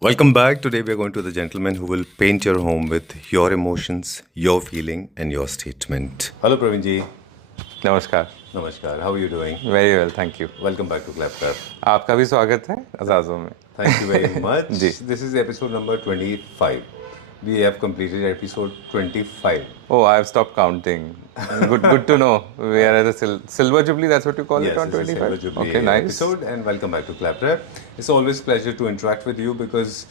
Welcome back. Today we are going to the gentleman who will paint your home with your emotions, your feeling, and your statement. Hello, Praveen ji. नमस्कार. Namaskar. How are you doing? Very well, thank you. Welcome back to Clapper. आपका भी स्वागत है अजाजो में. Thank you very much. Ji. This is episode number 25. We have completed episode 25. Oh, I have stopped counting. Good to know. We are at a silver jubilee. That's what you call it on This is 25. Silver Jubilee Okay, nice. episode, and welcome back to Clapper. It's always a pleasure to interact with you because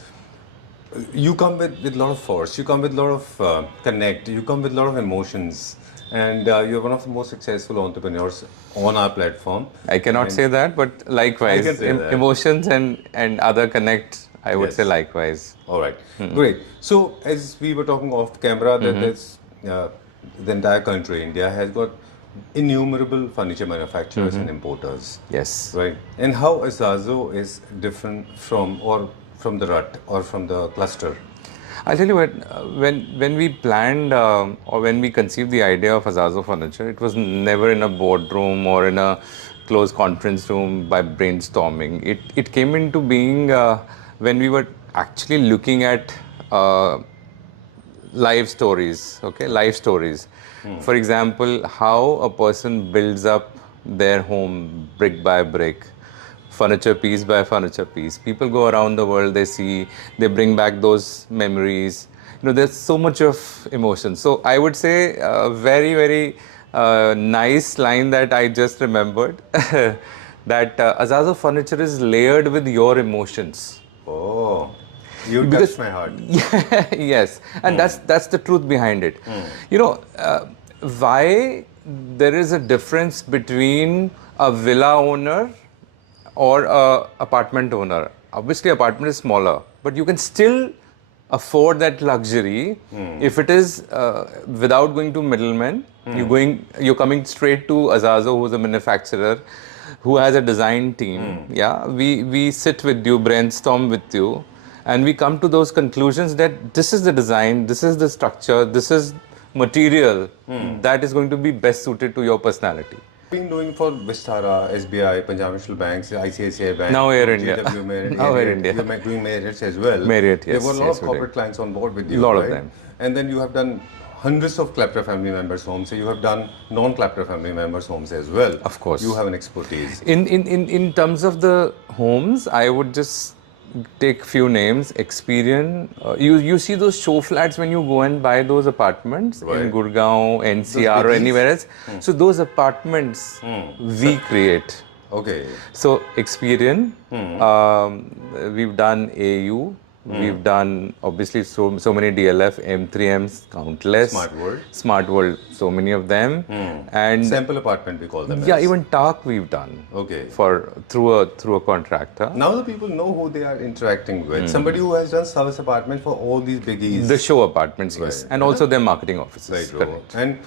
you come with a lot of force, you come with a lot of connect, you come with a lot of emotions, and you're one of the most successful entrepreneurs on our platform. I cannot say that, but likewise, I can say that. emotions and other connect. I would say likewise. All right, great. So as we were talking off camera, that there's the entire country, India has got innumerable furniture manufacturers and importers. Yes. Right. And how Azazo is different from the rut or from the cluster? I'll tell you what, when we planned or when we conceived the idea of Azazo Furniture, it was never in a boardroom or in a closed conference room by brainstorming. It came into being when we were actually looking at life stories, life stories. For example, how a person builds up their home brick by brick, furniture piece by furniture piece. People go around the world, they bring back those memories. There's so much of emotion. So I would say a very, very nice line that I just remembered, that Azazo Furniture is layered with your emotions. Oh, you touched my heart. Yes, and that's the truth behind it. Why there is a difference between a villa owner or a apartment owner. Obviously, apartment is smaller, but you can still afford that luxury if it is without going to middlemen. You're coming straight to Azazo, who's a manufacturer, who has a design team. Yeah, we sit with you, brainstorm with you, and we come to those conclusions that this is the design, this is the structure, this is material that is going to be best suited to your personality. Been doing for Vistara, SBI, Punjab National Banks, ICICI Bank, Now Air India. JW Marriott, Now Air India. You're doing Marriott as well. Marriott, yes. You've got a lot yes, of we corporate did. clients on board with you, Lot right? of them. And then you have done hundreds of Clapper family members' homes. So you have done non-Clapper family members' homes as well. Of course. You have an expertise. In terms of the homes, I would just take few names. Experian. You see those show flats when you go and buy those apartments in Gurgaon, NCR, or anywhere else. So those apartments we create. Okay. So Experian. We've done AU. We've done obviously so many DLF, M3Ms, countless. Smart World, so many of them. And Sample apartment we call them. yeah, as. even TARC we've done. Okay. Through a contractor. Now the people know who they are interacting with. Somebody who has done service apartment for all these biggies. The show apartments, yes, and also their marketing offices. Right, Correct. and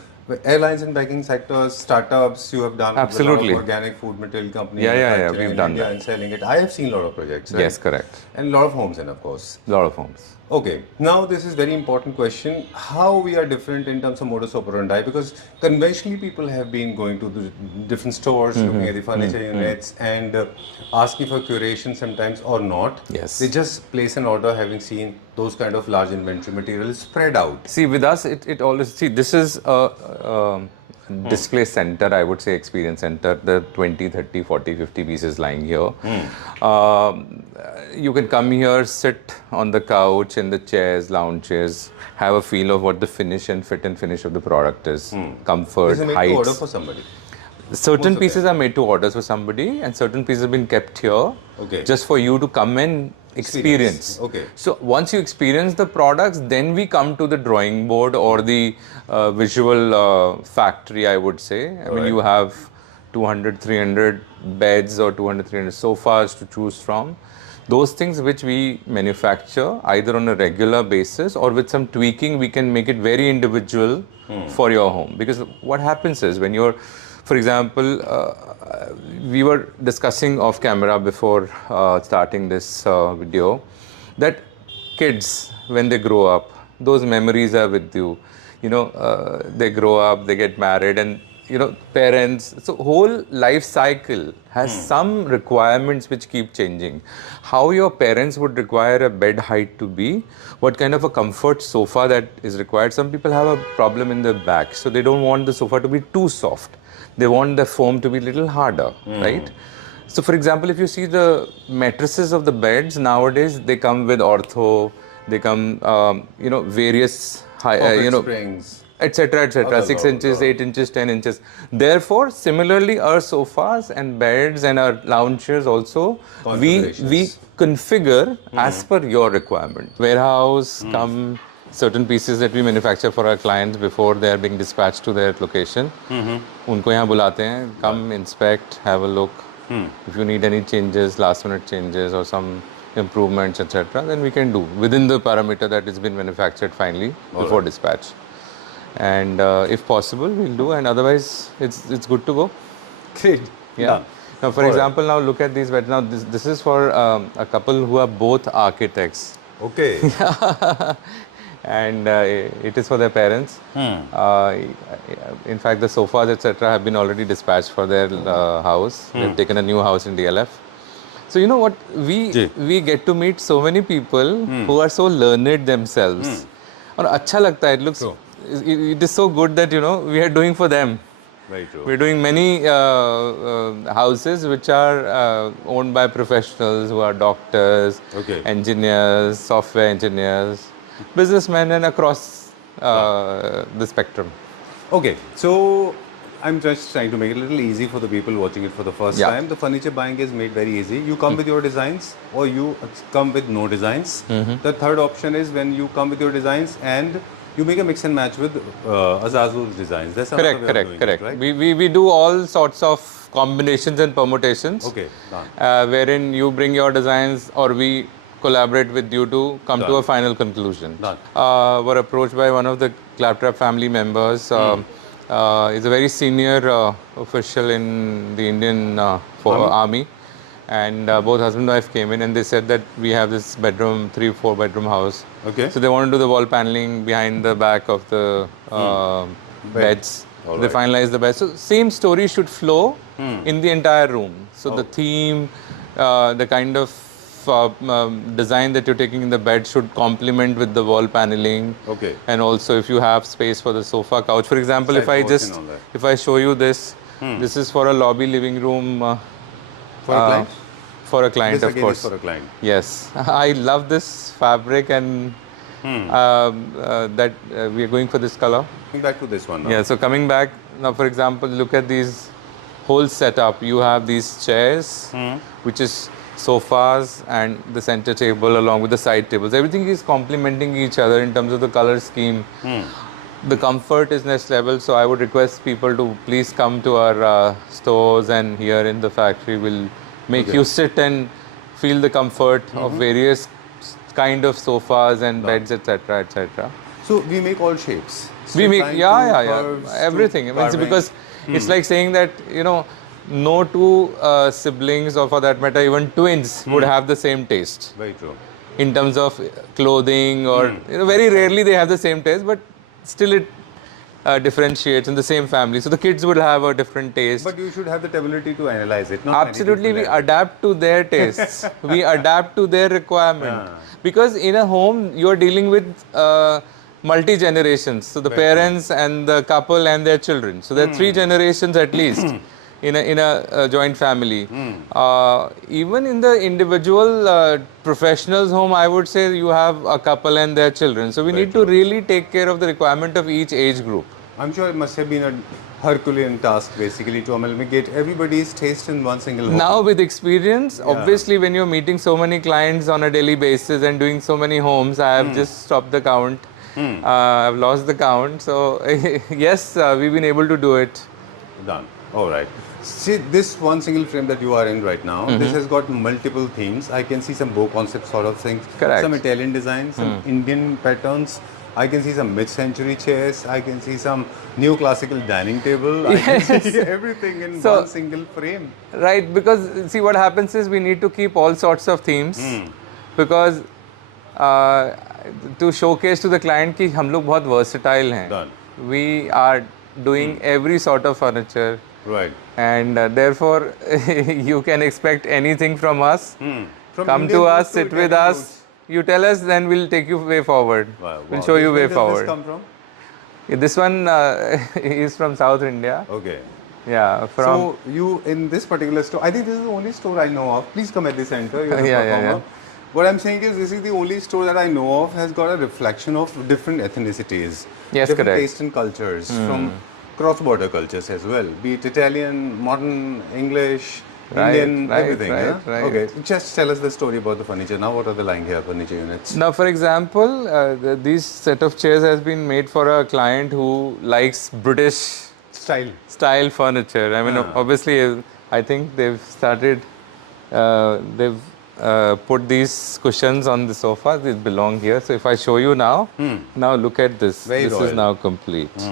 airlines and banking sectors, startups, you have done Absolutely. with a lot of organic food material company. Yeah, manufacturing we've in done India that. and selling it. I have seen a lot of projects. Right? Yes, correct. And a lot of homes, and of course. A lot of homes. Okay, now this is very important question. How we are different in terms of modus operandi? Because conventionally people have been going to the different stores, looking at the furniture units and asking for curation sometimes or not. Yes. They just place an order having seen those kind of large inventory material spread out. See, with us, it always, this is a display center, I would say, experience center. The 20, 30, 40, 50 pieces lying here. You can come here, sit on the couch, in the chairs, lounge chairs, have a feel of what the finish and fit and finish of the product is. Comfort, Is it made heights. to order for somebody? Certain pieces are made to orders for somebody, and certain pieces have been kept here just for you to come and experience. Okay. So once you experience the products, then we come to the drawing board or the visual factory, I would say. I mean, you have 200, 300 beds or 200, 300 sofas to choose from. Those things which we manufacture either on a regular basis or with some tweaking, we can make it very individual for your home. Because what happens is when you're, for example, we were discussing off camera before starting this video that kids, when they grow up, those memories are with you. They grow up, they get married, and parents. So whole life cycle has some requirements which keep changing. How your parents would require a bed height to be, what kind of a comfort sofa that is required. Some people have a problem in their back, so they don't want the sofa to be too soft. They want the foam to be a little harder, right? So for example, if you see the mattresses of the beds nowadays, they come with ortho, they come, various Pocket springs. etc., etc., 6 lot, inches, lot. 8 inches, 10 inches. Therefore, similarly, our sofas and beds and our lounge chairs also, we configure as per your requirement. Warehouse come certain pieces that we manufacture for our clients before they are being dispatched to their location. उनको यहाँ बुलाते हैं, come inspect, have a look. If you need any changes, last minute changes or some improvements, etc., then we can do within the parameter that has been manufactured finally before dispatch. And if possible, we'll do, and otherwise, it's good to go. Great. Yeah. Done. Now, for example, now look at these beds. Now, this is for a couple who are both architects. Okay. And it is for their parents. In fact, the sofas, etc., have been already dispatched for their house. They've taken a new house in DLF. So you know what? We get to meet so many people who are so learned themselves. और अच्छा लगता है. It looks. It is so good that we are doing for them. Very true. We're doing many houses which are owned by professionals who are doctors, engineers, software engineers, businessmen, and across the spectrum. Okay, so I'm just trying to make it a little easy for the people watching it for the first time. The furniture buying is made very easy. You come with your designs, or you come with no designs. The third option is when you come with your designs and you make a mix and match with Azazo's designs. That's correct. It, right? We do all sorts of combinations and permutations. Okay, done. Wherein you bring your designs or we collaborate with you to come to a final conclusion. Done. We're approached by one of the Claptrap family members. He's a very senior official in the Indian Army. And both husband and wife came in and they said that we have this bedroom, 3-4 bedroom house. Okay. So they want to do the wall paneling behind the back of the beds. They finalize the beds. So same story should flow in the entire room. So the theme, the kind of design that you're taking in the bed should complement with the wall paneling. Okay. And also if you have space for the sofa, couch. For example, if I show you this, this is for a lobby living room. For a client? For a client, this of course. Is for a client. Yes. I love this fabric and that we are going for this color. Coming back to this one now. Yeah, so coming back, now for example, look at these whole setup. You have these chairs, which is sofas and the center table along with the side tables. Everything is complementing each other in terms of the color scheme. The comfort is next level, so I would request people to please come to our stores, and here in the factory we'll make you sit and feel the comfort of various kind of sofas and beds, etc., etc. So we make all shapes. We make everything. It's because it's like saying that no two siblings, or for that matter even twins, would have the same taste. Very true. In terms of clothing, or very rarely they have the same taste, but still it differentiates in the same family. So the kids would have a different taste. But you should have the ability to analyze it. Absolutely, we adapt to their tastes. We adapt to their requirement. Because in a home, you're dealing with multi-generations. So the parents and the couple and their children. So there are 3 generations at least in a joint family. Even in the individual professional's home, I would say you have a couple and their children. So we need to really take care of the requirement of each age group. I'm sure it must have been a Herculean task basically to amalgamate everybody's taste in one single home. Now with experience, obviously when you're meeting so many clients on a daily basis and doing so many homes, I have just stopped the count. I've lost the count. So yes, we've been able to do it. Done. All right. See, this one single frame that you are in right now, this has got multiple themes. I can see some bow concept sort of things. Correct. Some Italian designs, some Indian patterns. I can see some mid-century chairs. I can see some neoclassical dining table. I can see everything in one single frame. Right, because see what happens is we need to keep all sorts of themes because to showcase to the client कि हम लोग बहुत versatile हैं. Done. We are doing every sort of furniture. Right. And therefore, you can expect anything from us. From Come Indian to roots us, to sit with Italian us. roots. You tell us, then we'll take you way forward. Wow, We'll wow. show you Where way does forward. this come from? This one is from South India. Okay. Yeah, from. So you in this particular store, I think this is the only store I know of. Please come at the center. You're a Yeah, performer. yeah. What I'm saying is, this is the only store that I know of has got a reflection of different ethnicities, Yes, different correct. tastes and cultures from cross-border cultures as well, be it Italian, modern, English, Right, Indian, right, everything. right, Yeah? right. Okay, just tell us the story about the furniture. Now, what are the lying here furniture units? Now, for example, these set of chairs has been made for a client who likes British style furniture. I mean, obviously, I think they've started, they've put these cushions on the sofa. These belong here. So if I show you now, now look at this. Very this royal. is now complete.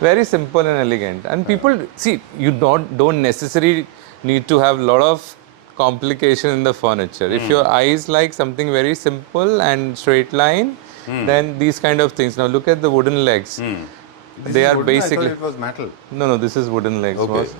Very simple and elegant. And people, see, you don't necessarily need to have a lot of complication in the furniture. If your eyes like something very simple and straight line, then these kind of things. Now look at the wooden legs. This They is are wooden? basically. I thought it was metal. No, this is wooden legs. Okay. Boss.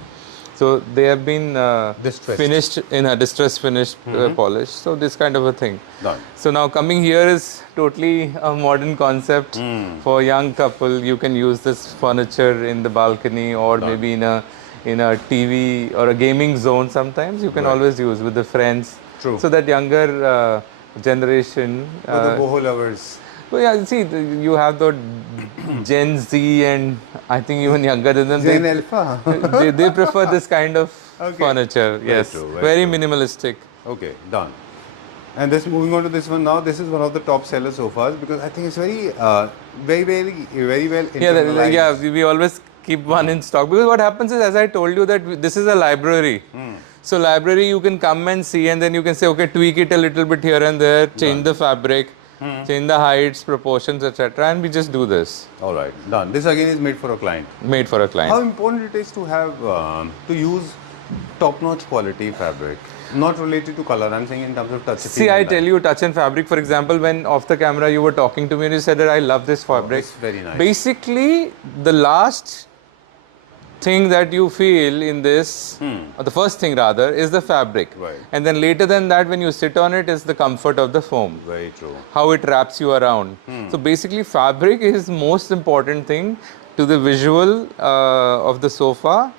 So they have been Distressed. finished in a distress finished polish. So this kind of a thing. Done. So now coming here is totally a modern concept for a young couple. You can use this furniture in the balcony or maybe in a TV or a gaming zone. Sometimes you can always use with the friends. True. So that younger generation. For the boho lovers. So yeah, see, you have the Gen Z and I think even younger than them. Gen Alpha. they prefer this kind of Okay. furniture. Yes, true, very true. minimalistic. Okay, done. And this moving on to this one now. This is one of the top seller sofas because I think it's very well internalized. Yeah, we always keep one in stock because what happens is, as I told you, that this is a library. So library, you can come and see, and then you can say, okay, tweak it a little bit here and there, change the fabric, change the heights, proportions, etc. And we just do this. All right, done. This again is made for a client. Made for a client. How important it is to have to use top-notch quality fabric, not related to color. I'm saying in terms of touch. See, I tell you, touch and fabric. For example, when off the camera you were talking to me and you said that I love this fabric. It's very nice. Basically, the last thing that you feel in this, or the first thing rather, is the fabric. Right. And then later than that, when you sit on it, is the comfort of the foam. Very true. How it wraps you around. So basically, fabric is most important thing to the visual of the sofa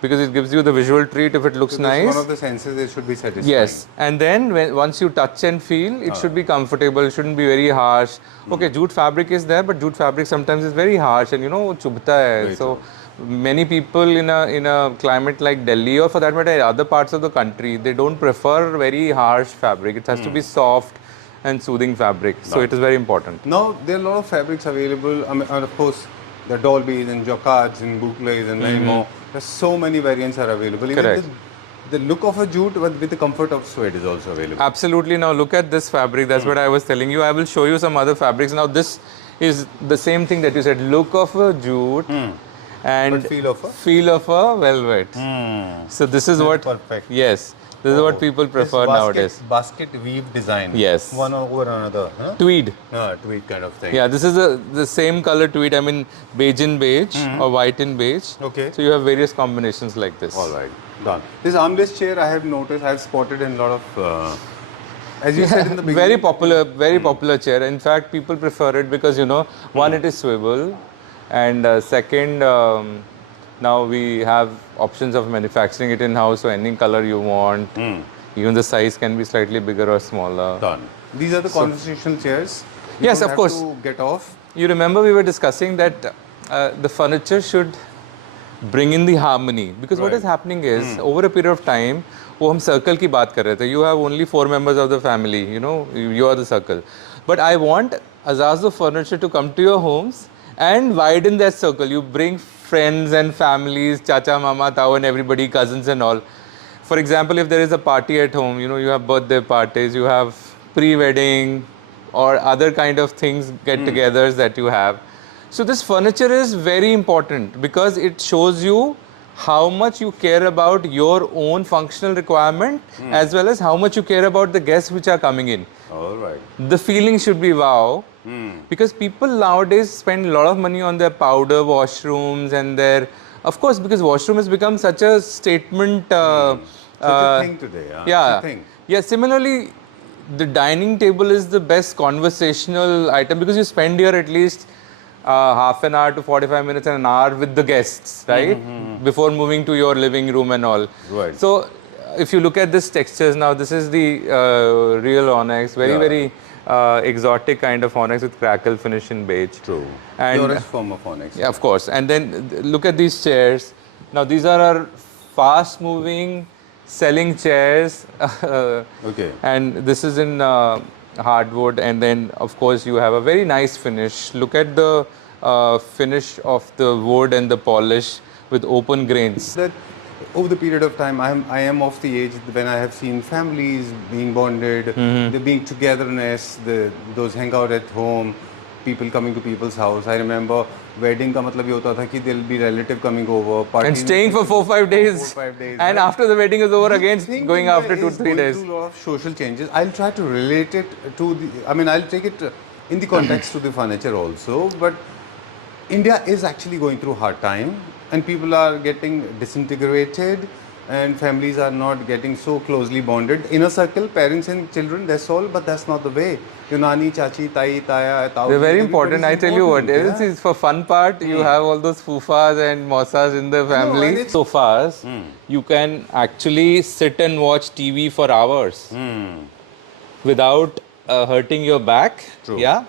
because it gives you the visual treat if it looks So nice. this is one of the senses. It should be satisfying. Yes, and then once you touch and feel, it should be comfortable. It shouldn't be very harsh. Okay, jute fabric is there, but jute fabric sometimes is very harsh, and chubta hai. Very So many people in a climate like Delhi, or for that matter other parts of the country, they don't prefer very harsh fabric. It has to be soft and soothing fabric. So it is very important. Now there are a lot of fabrics available. I mean, and of course, the Dolbys and Jacquards and boucles and many more. There's so many variants are available. Even Correct. the look of a jute with the comfort of suede is also available. Absolutely. Now look at this fabric. That's what I was telling you. I will show you some other fabrics. Now this is the same thing that you said. Look of a jute and But feel of a? feel of a velvet. So this is what. Perfect. Yes. This is what people prefer nowadays. Basket weave design. Yes. One over another. Huh? Tweed. Tweed kind of thing. Yeah, this is the same color tweed. I mean, beige in beige or white in beige. Okay. So you have various combinations like this. All right. Done. This armless chair I have noticed, I have spotted in a lot of, as you said in the beginning. Very popular chair. In fact, people prefer it because, one, it is swivel, and second, now we have options of manufacturing it in-house, so any color you want. Even the size can be slightly bigger or smaller. Done. These are the conversational chairs. You Yes, don't of have course. to get off. You remember we were discussing that the furniture should bring in the harmony, because what Right. is happening is over a period of time, वो हम circle की बात कर रहे थे. You have only 4 members of the family. You are the circle. But I want Azazo furniture to come to your homes and widen that circle. You bring friends and families, chacha, mama, tao, and everybody, cousins and all. For example, if there is a party at home, you have birthday parties, you have pre-wedding or other kind of things, get-togethers that you have. So this furniture is very important because it shows you how much you care about your own functional requirement as well as how much you care about the guests which are coming in. All right. The feeling should be wow. Because people nowadays spend a lot of money on their powder washrooms and their, of course, because washroom has become such a statement. Such a thing today. Yeah. It's a thing. Yeah. Similarly, the dining table is the best conversational item because you spend here at least half an hour to 45 minutes and an hour with the guests, right? Before moving to your living room and all. Right. So, if you look at this textures now, this is the real onyx, very exotic kind of onyx with crackle finish in beige. True. And Purest form of onyx. yeah, of course. And then look at these chairs. Now these are our fast moving selling chairs. Okay. And this is in hardwood. And then of course you have a very nice finish. Look at the finish of the wood and the polish with open grains. That over the period of time, I am of the age when I have seen families being bonded, the being togetherness, those hang out at home, people coming to people's house. I remember wedding का मतलब ये होता था कि there'll be relative coming over, And staying for 4-5 days. 4-5 days. And right? after the wedding is over again, think going India after is 2-3 going days. through a lot of social changes. I'll try to relate it to I'll take it in the context to the furniture also, but India is actually going through hard time and people are getting disintegrated and families are not getting so closely bonded. Inner circle, parents and children, that's all, but that's not the way. Your nani, chachi, tai, taya, tau. They're very important. I tell you what, yeah. is for fun part, you have all those fufas and mossas in the and family. it's- Sofas, you can actually sit and watch TV for hours without hurting your back. True. Yeah.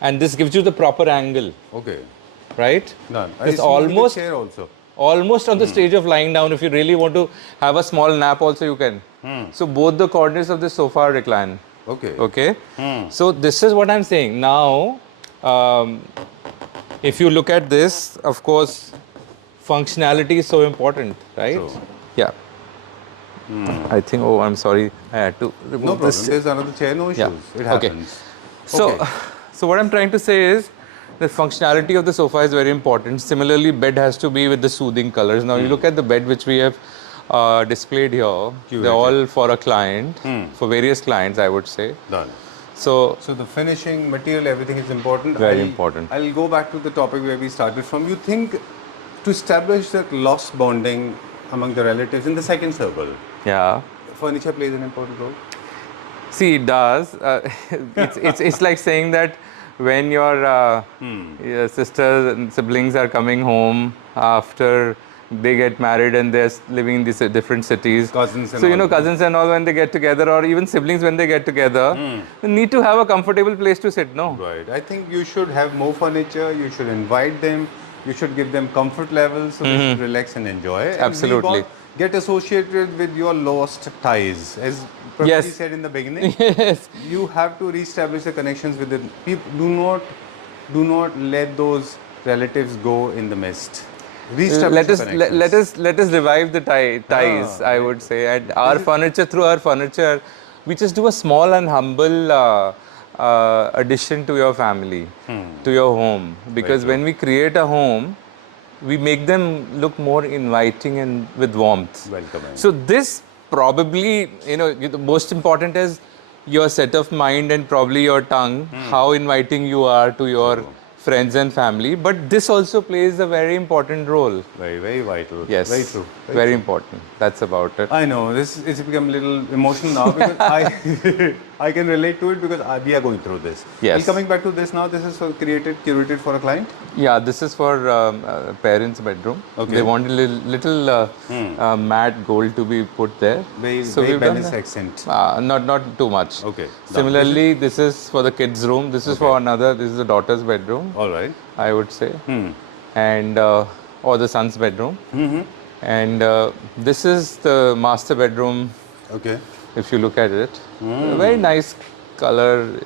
And this gives you the proper angle, Okay, right? done. It's see with the almost chair also. almost on the stage of lying down. If you really want to have a small nap also you can. So both the corners of the sofa are recline. Okay. Okay. So this is what I'm saying. Now, if you look at this, of course, functionality is so important, right? True. Yeah. I think, oh, I'm sorry. I had to remove No problem. this. There's another chair, no issues. Yeah. It Okay. happens. So, Okay. so what I'm trying to say is the functionality of the sofa is very important. Similarly, bed has to be with the soothing colors. Now, you look at the bed which we have displayed here. Curated. They're all for a client, for various clients, I would say. Done. So, So the finishing, material, everything is important. Very important. I'll go back to the topic where we started from. You think to establish that lost bonding among the relatives in the second circle, yeah. furniture plays an important role? See, it does. It's like saying that when your sisters and siblings are coming home after they get married and they're living in these different cities. Cousins and so, you all. know, cousins and all, when they get together, or even siblings when they get together, they need to have a comfortable place to sit, no? Right. I think you should have more furniture. You should invite them. You should give them comfort levels so they should relax and enjoy. And Absolutely. we get associated with your lost ties. As Praveen Yes. said in the beginning, Yes. you have to reestablish the connections with the people. Do not let those relatives go in the mist. Reestablish the connections. Let us revive the ties. I would say, and our furniture, through our furniture, we just do a small and humble addition to your family, to your home. Because when we create a home, we make them look more inviting and with warmth. Welcoming. So this probably, you know, the most important is your set of mind and probably your tongue, how inviting you are to your friends and family. But this also plays a very important role. Very, very vital. Yes. Very true. Very important. That's about it. I know it's become a little emotional now because I can relate to it because we are going through this. Yes. Well, coming back to this now, this is curated for a client. Yeah, this is for parents' bedroom. Okay. They want a little matte gold to be put there. Very we've done balanced that. accent. Not too much. Okay. Similarly, this is for the kids' room. This is for another. This is the daughter's bedroom, All right. I would say, and or the son's bedroom. And this is the master bedroom. Okay. If you look at it, a very nice color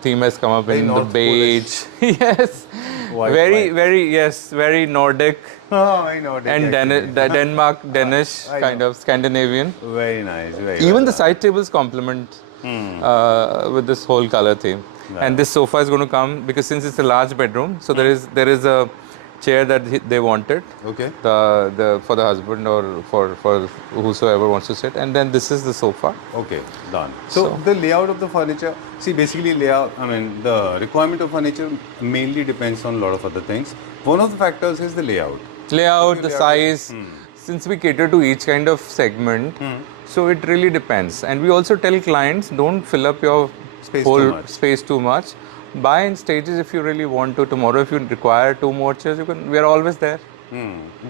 theme has come up Very in the North beige. Yes, White, very Nordic Oh, I know. and Denmark, Danish I kind know. of Scandinavian. Very nice. Very Even well the side tables complement with this whole color theme. And this sofa is going to come because since it's a large bedroom, so there is a chair that they wanted. Okay. The for the husband or for whosoever wants to sit, and then this is the sofa. Okay, done. So the layout of the furniture, see basically layout, I mean the requirement of furniture mainly depends on a lot of other things. One of the factors is the layout. Layout, If the your layout is- size. Since we cater to each kind of segment, so it really depends. And we also tell clients, don't fill up your Space whole too much. space too much. Buy in stages if you really want to. Tomorrow, if you require 2 more chairs, you can. We are always there.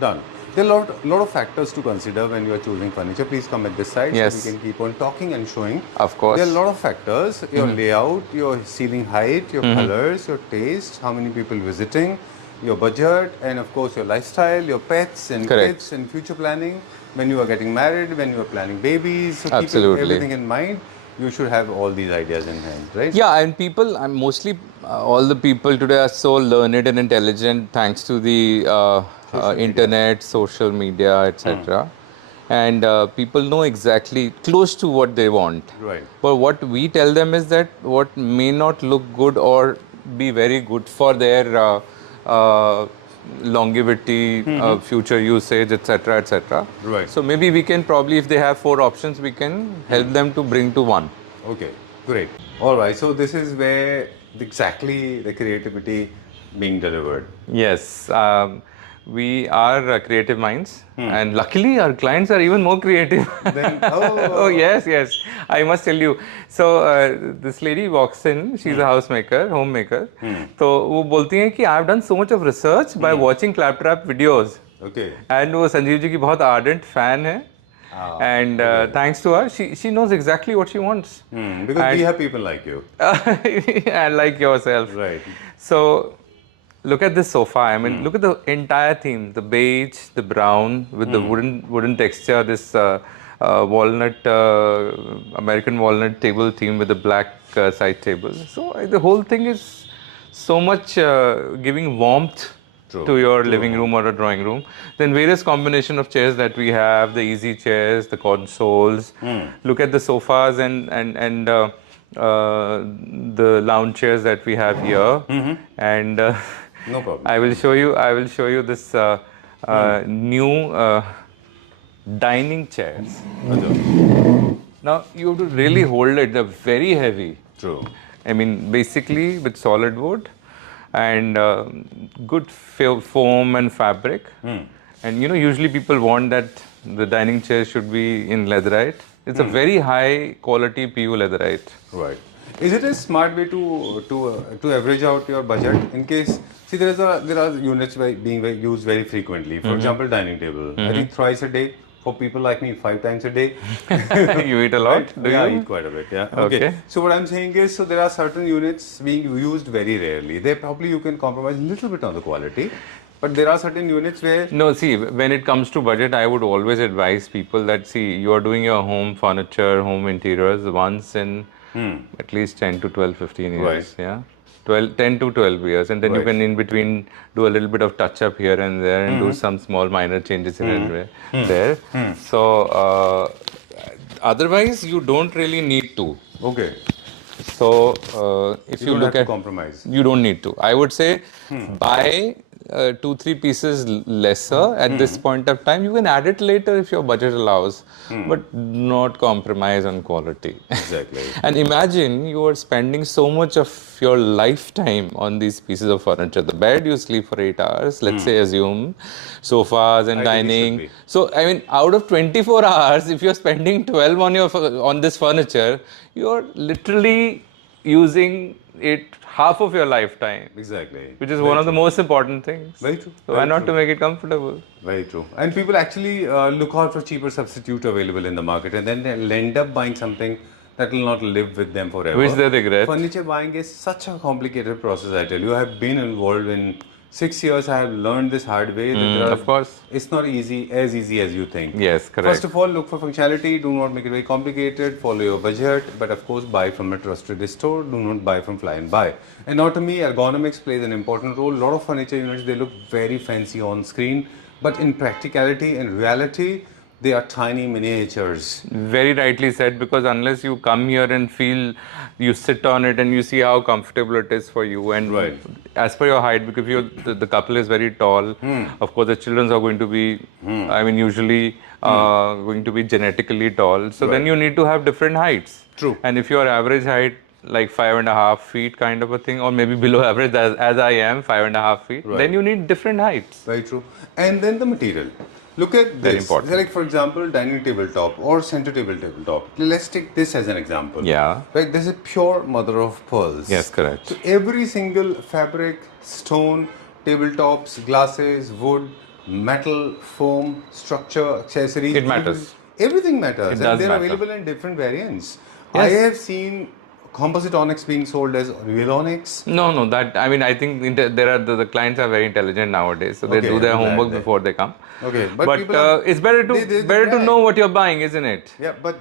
Done. There are a lot of factors to consider when you are choosing furniture. Please come at this side Yes. so we can keep on talking and showing. Of course. There are a lot of factors. Your layout, your ceiling height, your colors, your taste, how many people visiting, your budget, and of course your lifestyle, your pets and Correct. kids and future planning. When you are getting married, when you are planning babies. So keeping Absolutely. everything in mind, you should have all these ideas in hand, right? Yeah, and people, I'm mostly all the people today are so learned and intelligent thanks to the internet, social media, etc. And people know exactly close to what they want. Right. But what we tell them is that what may not look good or be very good for their longevity, future usage, etc., etc. Right. So maybe we can probably, if they have 4 options, we can help them to bring to one. Okay, great. All right, so this is where exactly the creativity being delivered. Yes, we are creative minds, and luckily our clients are even more creative. Then, Oh yes, yes. I must tell you. So this lady walks in. She's a housemaker, homemaker. तो वो बोलती हैं कि I've done so much of research by watching claptrap videos. Okay. And वो संजीव जी की बहुत ardent fan है. And thanks to her, she knows exactly what she wants. Because we have people like you. And like yourself. Right. So look at this sofa. I mean, look at the entire theme: the beige, the brown with the wooden texture. This walnut, American walnut table theme with the black side table. So the whole thing is so much giving warmth to your living room or a drawing room. Then various combination of chairs that we have: the easy chairs, the consoles. Look at the sofas and the lounge chairs that we have here. And No problem. I will show you this new dining chairs. Azazo. Now you have to really hold it. They're very heavy. True. I mean, basically with solid wood and good foam and fabric. And usually people want that the dining chair should be in leatherite. It's a very high quality PU leatherite. Right. Is it a smart way to average out your budget in case? See, there are units being used very frequently. For example, dining table. I think thrice a day. For people like me, 5 times a day. You eat a lot? Do Yeah, I you? eat quite a bit. Yeah. Okay. So what I'm saying is, so there are certain units being used very rarely. They probably you can compromise a little bit on the quality, but there are certain units where No, see, when it comes to budget, I would always advise people that, see, you are doing your home furniture, home interiors once in at least 10 to 12, 15 years. Right. Yeah. 10 to 12 years. And then you Right. can in between do a little bit of touch up here and there and do some small minor changes here and there. So, otherwise, you don't really need to. okay, So, if you you don't look have at, to compromise. you don't need to. I would say buy 2-3 pieces lesser at this point of time. You can add it later if your budget allows, but not compromise on quality. Exactly. And imagine you are spending so much of your lifetime on these pieces of furniture. The bed you sleep for 8 hours, let's say assume, sofas and Ideally should dining. be. So I mean, out of 24 hours, if you're spending 12 on this furniture, you're literally using it half of your lifetime, Exactly. which is one of the most important things. Very true. So why not to make it comfortable? Very true. And people actually look out for cheaper substitute available in the market, and then they'll end up buying something that will not live with them forever. Which they regret. Furniture buying is such a complicated process, I tell you. I have been involved in 6 years. I have learned this hard way. That there are- Of course. It's not easy as you think. Yes, correct. First of all, look for functionality. Do not make it very complicated. Follow your budget. But of course, buy from a trusted store. Do not buy from fly and buy. Anatomy, ergonomics plays an important role. A lot of furniture units, they look very fancy on screen. But in practicality and reality, They are tiny miniatures. Very rightly said, because unless you come here and feel, you sit on it and you see how comfortable it is for you, and Right. as per your height, because if the couple is very tall, of course the children are going to be, I mean, usually going to be genetically tall. So then Right. you need to have different heights. True. And if your average height, like 5.5 feet kind of a thing, or maybe below average as I am, 5.5 feet, Right. then you need different heights. Very true. And then the material. Look at this. Very important. Like for example, dining tabletop or center tabletop. Let's take this as an example. Yeah. Right. This is pure mother of pearls. Yes, correct. So every single fabric, stone, tabletops, glasses, wood, metal, foam, structure, accessories. It matters. Everything matters. It does and they're matter. available in different variants. Yes. I have seen composite onyx being sold as real onyx. No, that, I mean, I think there are the clients are very intelligent nowadays, so they Okay, do their I'm glad homework that- before they come. Okay, But people are, it's better to they better to brag. know what you're buying, isn't it? Yeah, but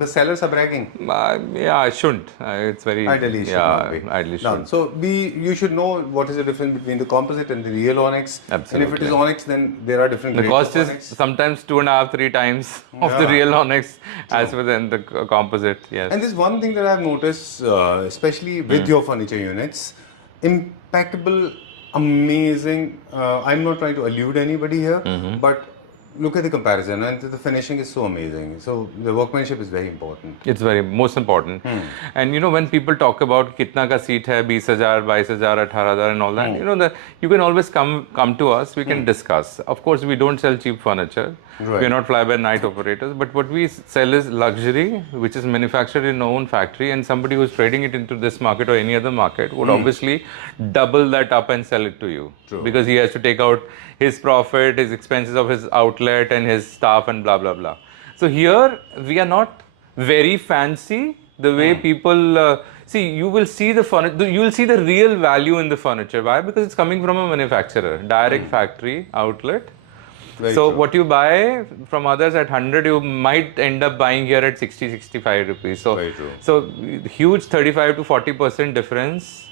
the sellers are bragging. Yeah, I shouldn't. It's very Ideally, it should not be. Ideally No, shouldn't. so you should know what is the difference between the composite and the real onyx. And if it Absolutely. is onyx, then there are different The grades cost of is onyx. sometimes 2.5, 3 times of the Yeah. real onyx as within the composite. Yes. And there's one thing that I've noticed, especially with your furniture units, impeccable, amazing. I'm not trying to allude anybody here, but look at the comparison, and the finishing is so amazing. So the workmanship is very important. It's very most important. And you know, when people talk about kitna ka seat hai, 20,000, 22,000, 18,000 and all that, you know, that you can always come to us, we can discuss. Of course, we don't sell cheap furniture. Right. We're not fly-by-night operators, but what we sell is luxury, which is manufactured in our own factory, and somebody who's trading it into this market or any other market would obviously double that up and sell it to you. True. Because he has to take out his profit, his expenses of his outlet and his staff and blah, blah, blah. So here, we are not very fancy the way people... see, you will see the furniture, you will see the real value in the furniture. Why? Because it's coming from a manufacturer, direct factory outlet. Very So true. what you buy from others at 100, you might end up buying here at 60, 65 rupees. So, Very true. so huge 35 to 40% difference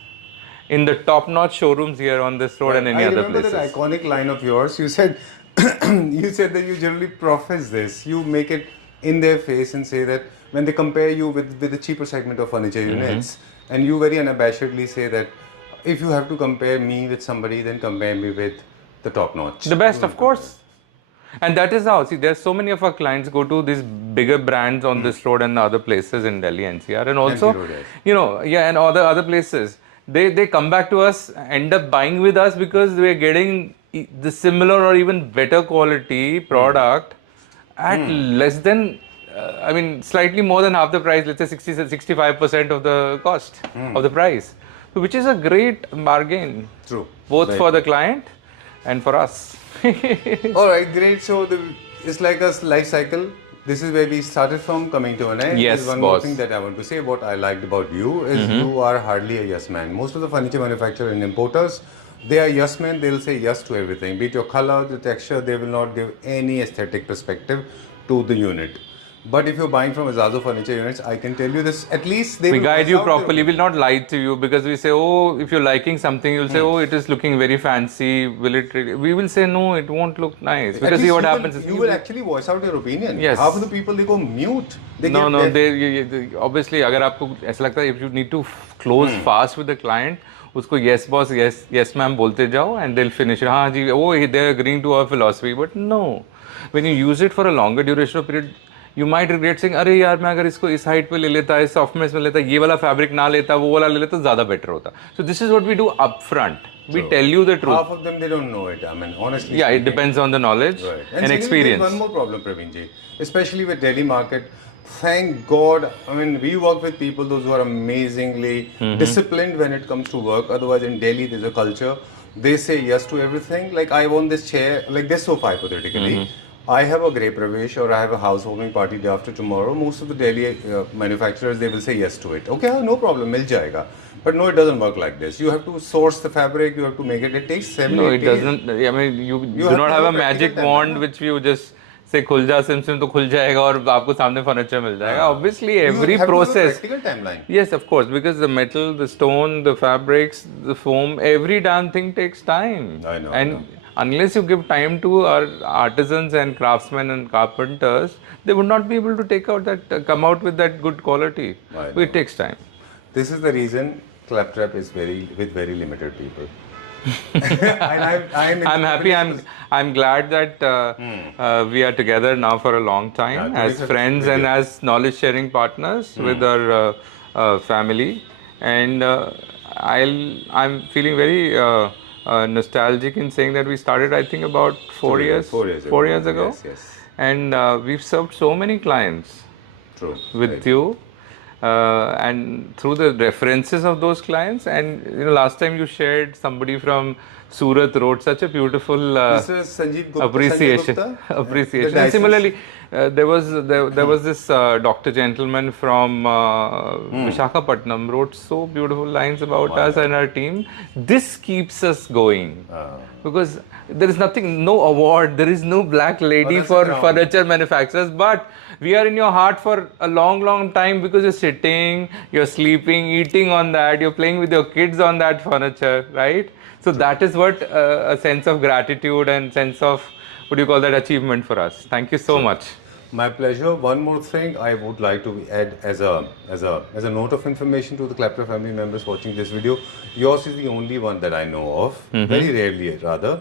in the top-notch showrooms here on this road and any I other remember places. that iconic line of yours. You said, you said that you generally profess this. You make it in their face and say that when they compare you with the cheaper segment of furniture units, and you very unabashedly say that if you have to compare me with somebody, then compare me with the top notch. The best, of course. And that is how, see, there's so many of our clients go to these bigger brands on this road and other places in Delhi, NCR, and also, Road, yes. you know, yeah, and other places. They come back to us, end up buying with us because we're getting the similar or even better quality product at less than, I mean, slightly more than half the price, let's say 65% of the cost of the price. So which is a great bargain, True. both Right. for the client and for us. All right, great. So it's like a life cycle. This is where we started from, coming to an end. Yes, There's one more boss. thing that I want to say. What I liked about you is you are hardly a yes man. Most of the furniture manufacturers and importers, they are yes men. They'll say yes to everything. Be it your color, the texture, they will not give any aesthetic perspective to the unit. But if you're buying from Azazo furniture units, I can tell you this, at least they We will guide voice you out properly. their We'll not lie to you because we say, oh, if you're liking something, you'll say, oh, it is looking very fancy. Will it really? We will say, no, it won't look nice. At Because see least what you happens will, is you will actually voice out your opinion. Yes. Half of the people, they go mute. They no, give no. their- Obviously, अगर आपको ऐसा लगता है, if you need to close fast with the client, उसको yes boss, yes ma'am बोलते जाओ, and they'll finish it. हाँ जी, oh, they're agreeing to our philosophy, but no. When you use it for a longer duration of period, you might regret saying, अरे यार मैं अगर इसको इस height पे ले लेता, इस softness में लेता, ये वाला fabric ना लेता, वो वाला ले लेता, ज़्यादा better होता. So this is what we do upfront. We tell you the truth. Half of them, they don't know it. I mean, honestly. Yeah, it speaking. depends on the knowledge Right. and secondly, experience. There's one more problem, Praveen ji. Especially with Delhi market. Thank God. I mean, we work with people, those who are amazingly disciplined when it comes to work. Otherwise, in Delhi, there's a culture. They say yes to everything. Like, I want this chair, like this sofa, hypothetically. I have a grey pravesh or I have a housewarming party day after tomorrow. Most of the Delhi manufacturers, they will say yes to it. Okay, no problem, mil jayega. But no, it doesn't work like this. You have to source the fabric, you have to make it. It takes 7 No, 8 it days. doesn't. I mean, you do have not to have have a a magic practical wand time, which you just say खुल जा SIM तो खुल जाएगा और आपको सामने furniture मिल जाएगा. Obviously, every you have process. To have a practical timeline. Yes, of course, because the metal, the stone, the fabrics, the foam, every damn thing takes time. I know, And I know. unless you give time to our artisans and craftsmen and carpenters, they would not be able to take out that, come out with that good quality. I know. It takes time. This is the reason Claptrap is with very limited people. And I'm happy. I'm glad that we are together now for a long time Yeah, as friends and as knowledge sharing partners with our family. And I'm feeling very nostalgic in saying that we started, I think, about 4 years. 4 years ago. 4 years ago. Yes, yes. And we've served so many clients True. with Right. you. And through the references of those clients, and last time you shared somebody from Surat wrote such a beautiful Mr. Sanjeev Gupta, appreciation. Sanjay Gupta? Appreciation. The And nicest- similarly, there was this doctor gentleman from Visakhapatnam wrote so beautiful lines about us and our team. This keeps us going because there is nothing, no award, there is no black lady that's for the crown. furniture manufacturers, but we are in your heart for a long, long time because you're sitting, you're sleeping, eating on that, you're playing with your kids on that furniture, right? So that is what a sense of gratitude and sense of, what do you call that, achievement for us. Thank you so much. My pleasure. One more thing I would like to add as a note of information to the Claptrap family members watching this video. Yours is the only one that I know of, very rarely rather,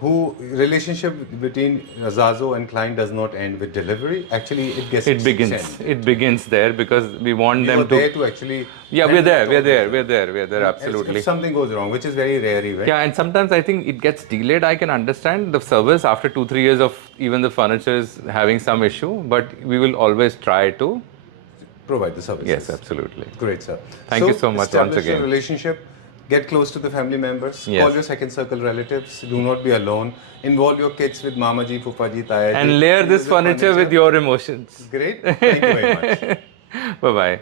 who relationship between Azazo and client does not end with delivery. Actually, it gets It begins. extended. It begins there because we want We them were to. there to actually. Yeah, end we're there. it We're all there. together. We're there. Absolutely. If something goes wrong, which is very rare even. Yeah, and sometimes I think it gets delayed. I can understand the service after 2-3 years of even the furniture is having some issue, but we will always try to. Provide the services. Yes, absolutely. Great, sir. Thank you so much once establish a again. relationship. Get close to the family members. Yes. Call your second circle relatives. Do not be alone. Involve your kids with Mama ji, Fufa ji, Taya ji. And layer this Use the furniture with your emotions. Great. Thank you very much. Bye bye.